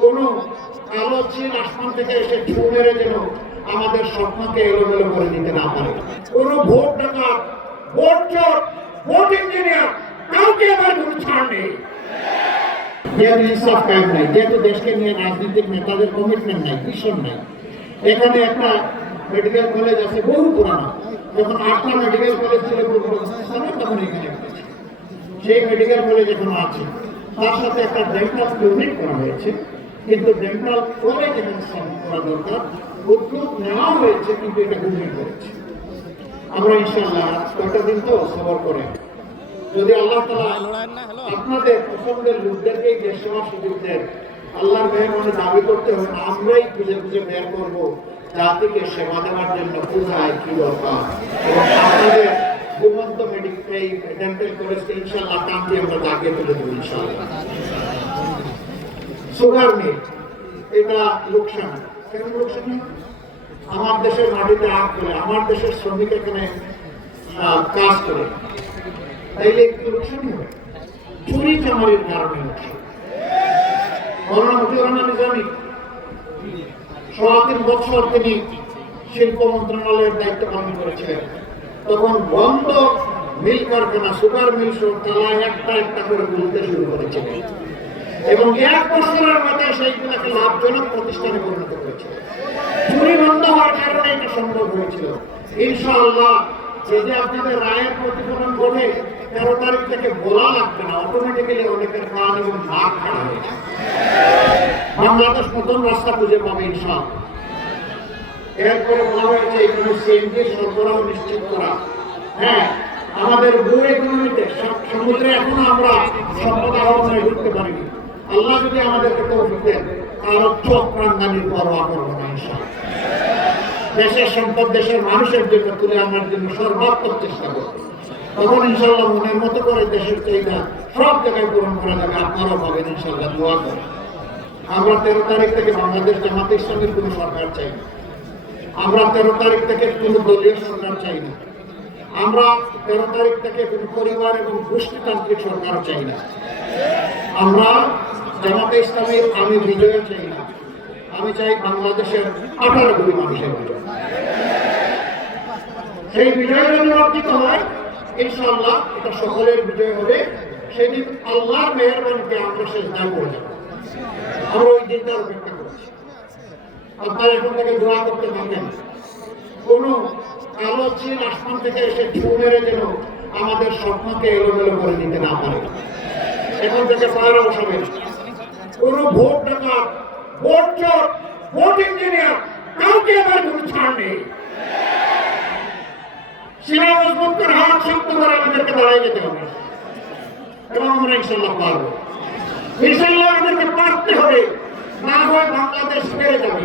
কোনো আলো ছিল আসমান থেকে এসে ছু মেরে যেন আমাদের স্বপ্নকে এলোমেলো করে দিতে না পারে। কোনো ভোট ডাকাত, ভোট চোর, ভোট ইঞ্জিনিয়ার কাউকে আবার কোনো ছাড় নেই। যেহেতু ইনসাফ কায়েম নাই, যেহেতু দেশকে নিয়ে রাজনৈতিক নেতাদের কমিটমেন্ট নাই, ভিশন নাই। এখানে একটা মেডিকেল কলেজ আছে বহু পুরানো, যখন 8টা মেডিকেল কলেজ ছিল তখন এখানে সেই মেডিকেল কলেজ এখনো আছে। তার সাথে একটা ডেন্টাল ক্লিনিক করা হয়েছে, কিন্তু ডেন্টাল কলেজ এখানে করা দরকার। উদ্যোগ নেওয়া হয়েছে, কিন্তু এটা গুলিয়ে করেছে। আমরা ইনশাআল্লাহ কয়েকটা দিন তো সবর করে, যদি আল্লাহ তাআলা আপনাদের পছন্দের লোকদেরকেই দেশ সেবা সুযোগ দেন, আল্লাহর মেহরবানি দাবি করতে হবে আমরাই খুঁজে খুঁজে বের করবো জাতিকে সেবা দেওয়ার জন্য পূজায় কি দরকার। এবং আপনাদের ঘুমন্ত মেডিকেল ডেন্টাল কলেজকে ইনশাআল্লাহ কাম দিয়ে আমরা দাগিয়ে তুলে দেবো ইনশাআল্লাহ। সুগার মিল এটা লোকসান, কেন লোকসান? আমার দেশের মাটিতে আগ করে, আমার দেশের শ্রমিক এখানে কাজ করে, তাইলে একটু লোকসানই হবে। চুরি চামারির কারণে লোকসান। জানি 3.5 বছর তিনি শিল্প মন্ত্রণালয়ের দায়িত্ব পালন করেছিলেন। তখন বন্ধ মিল কারখানা, সুগার মিল সহ তারা একটা একটা করে বলতে শুরু করেছিলেন, এবং 1 বছরের মাথায় সেইগুলোকে লাভজনক প্রতিষ্ঠানে পরিণত করেছিল। চুরি বন্ধ হওয়ার কারণে এটা সম্ভব হয়েছিল। ইনশাআল্লাহ যদি আপনাদের রায়ের প্রতিফলন ঘটে, 13 তারিখ থেকে বলা লাগবে না, অটোমেটিক্যালি অনেকের প্রাণ এবং ভাগ খাড়া হয়েছে। বাংলাদেশ নতুন রাস্তা খুঁজে পাবে ইনশাআল্লাহ। এরপরে বলা হয়েছে এখানে সিএনজি সরবরাহ নিশ্চিত করা। হ্যাঁ, আমাদের ব্লু ইকোনমিতে সমুদ্রে এখনো আমরা সম্পদ আহরণে ঢুকতে পারিনি। আল্লাহ যদি আমাদেরকে তৌফিক দেন, কারো চোখ প্রাণদানির পরোয়া করবো না ইনশাআল্লাহ। দেশের সম্পদ দেশের মানুষের জন্য তুলে আনার জন্য সর্বাত্মক চেষ্টা করব। তখন ইনশাআল্লাহ মনের মতো করে দেশের চাহিদা সব জায়গায় পূরণ করা যাবে। আপনারাও পাবেন ইনশাআল্লাহ, দোয়া করেন। আমরা 13 তারিখ থেকে বাংলাদেশ জামাতে ইসলামীর কোনো সরকার চাই না। আমরা 13 তারিখ থেকে কোনো দলীয় সরকার চাই না। আমরা 13 তারিখ থেকে কোনো পরিবার এবং গোষ্ঠীতান্ত্রিক সরকার চাই না। আমরা জামাতে ইসলামীর আমি বিজয় চাই না। আমি চাই বাংলাদেশের 18 কোটি মানুষের বিজয়। সেই বিজয় যদি অর্জিত হয় ইনশাআল্লাহ এটা সকলের বিজয় হবে। সেদিন আল্লাহর মেহেরবানিতে আমরা সেজদায় পড়ে যাব। আমরা ওই দিনটার অপেক্ষা করছি। আপনারা এখন থেকে দোয়া করতে পারবেন, কোনো আলো ছিল আসমান থেকে এসে ছু মেরে যেন আমাদের স্বপ্নকে এলোমেলো করে দিতে না পারে। এখন থেকে পায়রা বসাবেন। কোনো ভোট ডাকাত, ভোট চোর, ভোট ইঞ্জিনিয়ার কাউকে আবার কোনো ছাড় নেই। সীমা মজবুত করে হাত শক্ত করে আমাদেরকে দাঁড়াই যেতে হবে, এবং আমরা ইনশাআল্লাহ পারবো। ইনশাআল্লাহ আমাদেরকে পারতে হবে, না হয় বাংলাদেশ ফিরে যাবে।